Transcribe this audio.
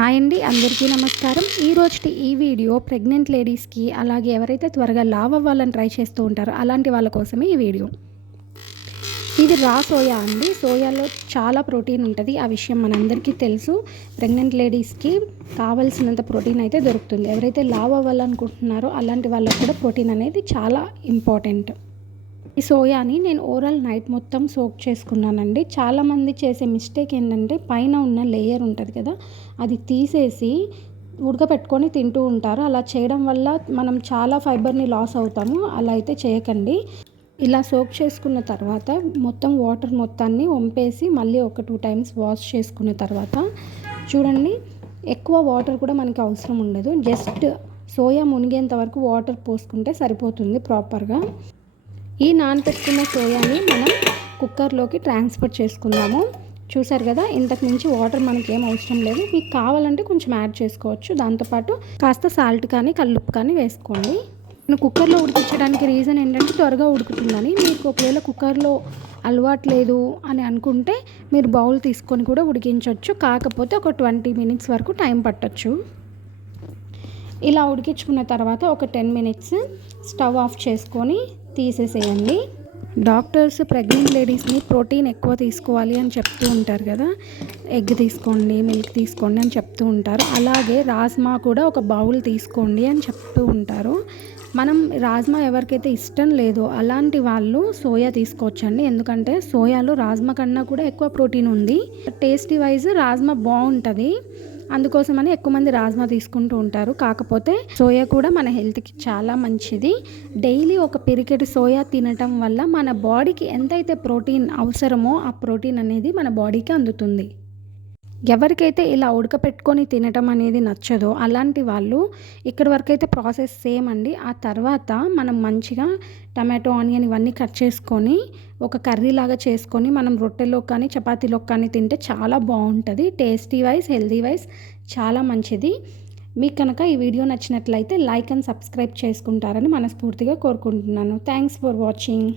Hi అండి అందరికీ నమస్కారం. ఈ ఈ వీడియో ప్రెగ్నెంట్ లేడీస్కి అలాగే ఎవరైతే త్వరగా లావ్ అవ్వాలని ట్రై చేస్తూ ఉంటారో అలాంటి వాళ్ళ కోసమే ఈ వీడియో. ఇది రా సోయా అండి. సోయాలో చాలా ప్రోటీన్ ఉంటుంది. ఆ విషయం మనందరికీ తెలుసు. ప్రెగ్నెంట్ లేడీస్కి కావాల్సినంత ప్రోటీన్ అయితే దొరుకుతుంది. ఎవరైతే లావ్ అవ్వాలనుకుంటున్నారో అలాంటి వాళ్ళకి కూడా ప్రోటీన్ అనేది చాలా ఇంపార్టెంట్. ఈ సోయాని నేను ఓవరాల్ నైట్ మొత్తం సోక్ చేసుకున్నానండి. చాలామంది చేసే మిస్టేక్ ఏంటంటే పైన ఉన్న లేయర్ ఉంటుంది కదా అది తీసేసి ఉడకపెట్టుకొని తింటూ ఉంటారు. అలా చేయడం వల్ల మనం చాలా ఫైబర్ని లాస్ అవుతాము. అలా అయితే చేయకండి. ఇలా సోక్ చేసుకున్న తర్వాత మొత్తం వాటర్ మొత్తాన్ని వంపేసి మళ్ళీ ఒక టూ టైమ్స్ వాష్ చేసుకున్న తర్వాత చూడండి ఎక్కువ వాటర్ కూడా మనకి అవసరం ఉండదు. జస్ట్ సోయా మునిగేంత వరకు వాటర్ పోసుకుంటే సరిపోతుంది ప్రాపర్గా. ఈ నానపెట్టుకున్న సోయాని మనం కుక్కర్లోకి ట్రాన్స్ఫర్ చేసుకుందాము. చూసారు కదా ఇంతకు మించి వాటర్ మనకి ఏం అవసరం లేదు. మీకు కావాలంటే కొంచెం యాడ్ చేసుకోవచ్చు. దాంతోపాటు కాస్త సాల్ట్ కానీ కల్లుప్పు కానీ వేసుకోండి. నేను కుక్కర్లో ఉడికించడానికి రీజన్ ఏంటంటే త్వరగా ఉడుకుతుందని. మీకు ఒకవేళ కుక్కర్లో అలవాటు లేదు అని అనుకుంటే మీరు బౌల్ తీసుకొని కూడా ఉడికించవచ్చు. కాకపోతే ఒక ట్వంటీ మినిట్స్ వరకు టైం పట్టచ్చు. ఇలా ఉడికించుకున్న తర్వాత ఒక టెన్ మినిట్స్ స్టవ్ ఆఫ్ చేసుకొని తీసేసేయండి. డాక్టర్స్ ప్రెగ్నెంట్ లేడీస్ని ప్రోటీన్ ఎక్కువ తీసుకోవాలి అని చెప్తూ ఉంటారు కదా. ఎగ్ తీసుకోండి మిల్క్ తీసుకోండి అని చెప్తూ ఉంటారు. అలాగే రాజ్మా కూడా ఒక బౌల్ తీసుకోండి అని చెప్తూ ఉంటారు. మనం రాజ్మా ఎవరికైతే ఇష్టం లేదో అలాంటి వాళ్ళు సోయా తీసుకోవచ్చండి. ఎందుకంటే సోయాలో రాజ్మా కన్నా కూడా ఎక్కువ ప్రోటీన్ ఉంది. టేస్టీ వైజ్ రాజ్మా బాగుంటుంది. అందుకోసమని ఎక్కువ మంది రాజ్మా తీసుకుంటూ ఉంటారు. కాకపోతే సోయా కూడా మన హెల్త్కి చాలా మంచిది. డైలీ ఒక పెరికెట్ సోయా తినటం వల్ల మన బాడీకి ఎంతైతే ప్రోటీన్ అవసరమో ఆ ప్రోటీన్ అనేది మన బాడీకి అందుతుంది. ఎవరికైతే ఇలా ఉడకపెట్టుకొని తినటం అనేది నచ్చదో అలాంటి వాళ్ళు ఇక్కడి వరకు అయితే ప్రాసెస్ సేమ్ అండి. ఆ తర్వాత మనం మంచిగా టమాటో ఆనియన్ ఇవన్నీ కట్ చేసుకొని ఒక కర్రీ లాగా చేసుకొని మనం రొట్టెలో కానీ చపాతీలో కానీ తింటే చాలా బాగుంటుంది. టేస్టీ వైజ్ హెల్దీ వైజ్ చాలా మంచిది. మీకు కనుక ఈ వీడియో నచ్చినట్లయితే లైక్ అండ్ సబ్స్క్రైబ్ చేసుకుంటారని మనస్ఫూర్తిగా కోరుకుంటున్నాను. Thanks for watching.